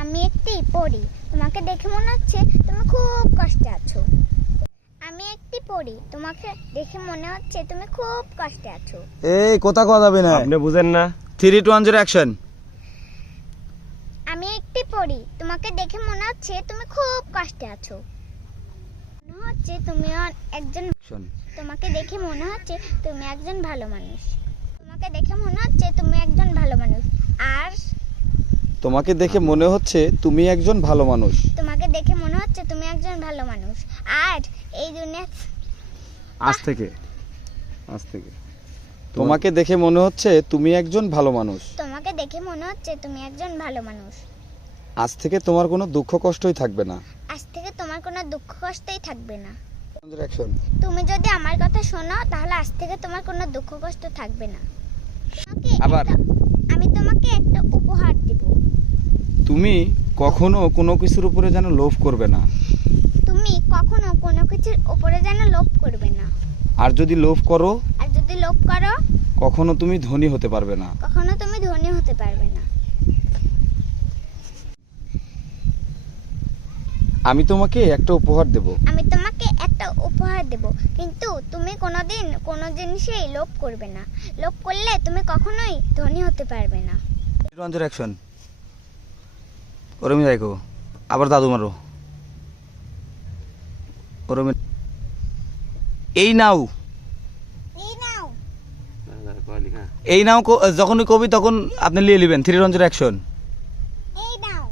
আমি একটি পরী, তোমাকে দেখে মনে হচ্ছে তুমি খুব কষ্টে আছো। আমি একটি পরী, তোমাকে দেখে মনে হচ্ছে তুমি খুব কষ্টে আছো। এই কথা কথা যাবে না, আপনি বুঝেন না। 3 2 1 0 অ্যাকশন। আমি একটি পরী, তোমাকে দেখে মনে হচ্ছে তুমি খুব কষ্টে আছো। মনে হচ্ছে তুমি একজন, তোমাকে দেখে মনে হচ্ছে তুমি একজন ভালো মানুষ। তোমাকে দেখে মনে হচ্ছে তুমি একজন ভালো মানুষ। আর তোমাকে দেখে মনে হচ্ছে তুমি একজন ভালো মানুষ। তোমাকে দেখে মনে হচ্ছে তুমি একজন ভালো মানুষ। আর এই দুনিয়া আজ থেকে তোমাকে দেখে মনে হচ্ছে তুমি একজন ভালো মানুষ। তোমাকে দেখে মনে হচ্ছে তুমি একজন ভালো মানুষ। আজ থেকে তোমার কোনো দুঃখ কষ্টই থাকবে না। আজ থেকে তোমার কোনো দুঃখ কষ্টই থাকবে না। অ্যাকশন। তুমি যদি আমার কথা শোনো তাহলে আজ থেকে তোমার কোনো দুঃখ কষ্ট থাকবে না। আবার আমি তোমাকে একটা উপহার দেব। তুমি কখনো কোনো কিছুর উপরে যেন লোভ করবে না। তুমি কখনো কোনো কিছুর উপরে যেন লোভ করবে না। আর যদি লোভ করো, আর যদি লোভ করো, কখনো তুমি ধনী হতে পারবে না। কখনো তুমি ধনী হতে পারবে না। আমি তোমাকে একটা উপহার দেব। আমি তোমাকে একটা উপহার দেব, কিন্তু তুমি কোনোদিন কোনো জিনিসেই লোভ করবে না। লোভ করলে তুমি কখনোই ধনী হতে পারবে না। অ্যাকশন। ওরমি দেখো, আবার দাদু মারো। ওরমি এই নাও, এই নাও যখনই কবি তখন আপনি নিয়ে নেবেন। 3 2 1 0 অ্যাকশন। এই নাও,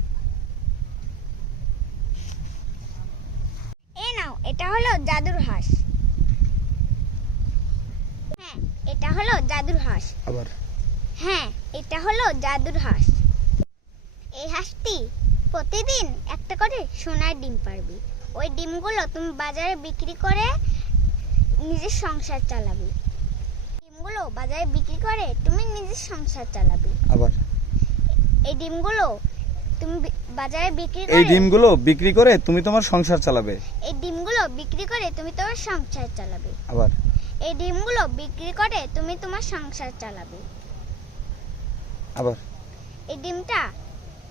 এই নাও, এটা হলো জাদুর হাঁস। হ্যাঁ, এটা হলো জাদুর হাঁস। আবার হ্যাঁ, এটা হলো জাদুর হাঁস। এই হাঁসটি প্রতিদিন একটা করে সোনার ডিম পারবে। ওই ডিমগুলো তুমি বাজারে বিক্রি করে নিজের সংসার চালাবে। ডিমগুলো বাজারে বিক্রি করে তুমি নিজের সংসার চালাবে। আবার এই ডিমগুলো তুমি বাজারে বিক্রি এই করে, ডিমগুলো বিক্রি করে তুমি তোমার সংসার চালাবে। এই ডিমগুলো বিক্রি করে তুমি তোমার সংসার চালাবে। আবার এই ডিমগুলো বিক্রি করে তুমি তোমার সংসার চালাবে। আবার এই ডিমটা,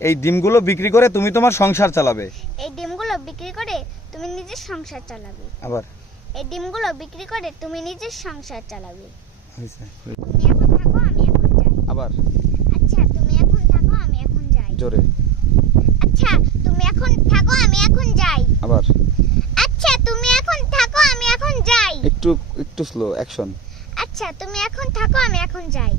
এই ডিমগুলো বিক্রি করে তুমি তোমার সংসার চালাবে। এই ডিমগুলো বিক্রি করে তুমি নিজের সংসার চালাবে। আবার এই ডিমগুলো বিক্রি করে তুমি নিজের সংসার চালাবে। হয়েছে। তুমি এখন থাকো, আমি এখন যাই। আবার আচ্ছা, তুমি এখন থাকো, আমি এখন যাই। জোরে। আচ্ছা, তুমি এখন থাকো, আমি এখন যাই। আবার আচ্ছা, তুমি এখন থাকো, আমি এখন যাই। একটু স্লো অ্যাকশন। আচ্ছা, তুমি এখন থাকো, আমি এখন যাই।